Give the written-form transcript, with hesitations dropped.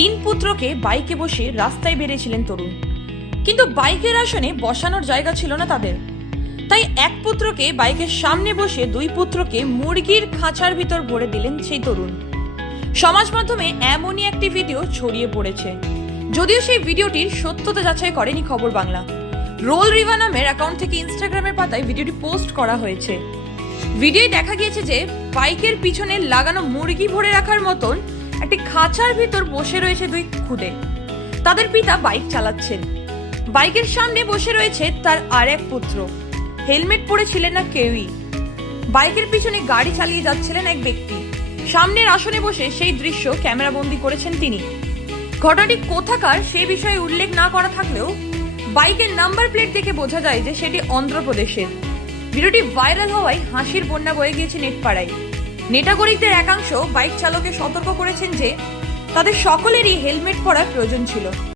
তিন পুত্রকে বাইকে বসে রাস্তায় বেরিয়েছিলেন তরুণ, কিন্তু বাইকের আসনে বসানোর জায়গা ছিল না তাদের। তাই এক পুত্রকে বাইকের সামনে বসে দুই পুত্রকে মুরগির খাঁচার ভিতর ভরে দিলেন সেই তরুণ। সমাজ মাধ্যমে এমনই একটি ভিডিও ছড়িয়ে পড়েছে, যদিও সেই ভিডিওটির সত্যতা যাচাই করেনি খবর বাংলা। রোল রিভা নামের অ্যাকাউন্ট থেকে ইনস্টাগ্রামের পাতায় ভিডিওটি পোস্ট করা হয়েছে। ভিডিওয় দেখা গিয়েছে যে বাইকের পিছনে লাগানো মুরগি ভরে রাখার মতন একটি খাঁচার ভিতর বসে রয়েছে দুই খুদে। তাদের পিতা বাইক চালাচ্ছেন, বাইকের সামনে বসে রয়েছে তার আর এক পুত্র। হেলমেট পরেছিলেন না কেউই। বাইকের পিছনে গাড়ি চালিয়ে যাচ্ছিলেন এক ব্যক্তি। সামনের আসনে বসে সেই দৃশ্য ক্যামেরাবন্দি করেছেন তিনি। ঘটনাটি কোথাকার সে বিষয়ে উল্লেখ না করা থাকলেও বাইকের নাম্বার প্লেট দেখে বোঝা যায় যে সেটি অন্ধ্রপ্রদেশের। ভিডিওটি ভাইরাল হওয়ায় হাসির বন্যা বয়ে গিয়েছে নেটপাড়ায়। নেটাগরিকদের একাংশ বাইক চালককে সতর্ক করেছেন যে তাদের সকলেরই হেলমেট পরার প্রয়োজন ছিল।